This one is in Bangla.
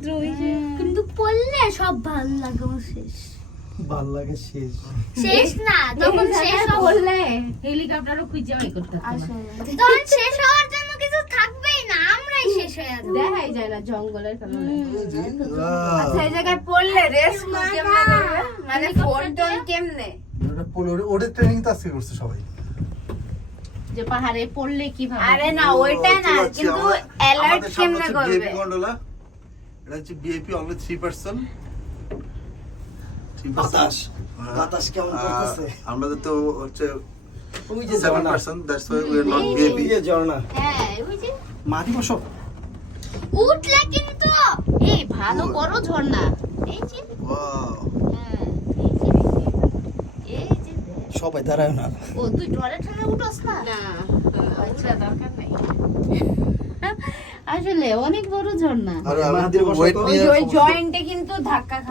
সমুদ্র ওই যে কিন্তু পড়লে সব ভালো লাগে শেষ ভাল লাগে শেষ শেষ না তখন শেষ বললে হেলিকপ্টারও খুঁজে বাই করতে হবে তখন শেষ হওয়ার জন্য কিছু থাকবেই না আমরাই শেষ হয়ে যাব দেখাই যায় না জঙ্গলের কারণে আচ্ছা এই জায়গায় পড়লে রেস্ট কেমনে করবে মানে ফোন টোন কেমনে ওটা পোলো ওটা ট্রেনিং তো আজকে করছে সবাই যে পাহাড়ে পড়লে কিভাবে আরে না ওইটা না কিন্তু অ্যালার্ট কেমনে করবে ভিআইপি গন্ডোলা এটা হচ্ছে ভিআইপি অনলি 3%। বাতাস বাতাস কেমন করতেছে আমাদের তো হচ্ছে ওই যে ঝর্ণা 7%, that's why we are not VIP। এই যে ঝর্ণা হ্যাঁ ওই যে মাটি বসো উঠলে কিন্তু এই ভালো বড় ঝর্ণা এই যে Wow! হ্যাঁ এই যে দেখ। সবাই দাঁড়ায় না ও তুই ডরে ঠরে উঠোস না আচ্ছা দরকার নাই আসলে অনেক বড় ঝর্ণা আরে আমি মাটির বসা ওয়েট তো- নিয়ে ওই জয়েন্টে কিন্তু ধাক্কা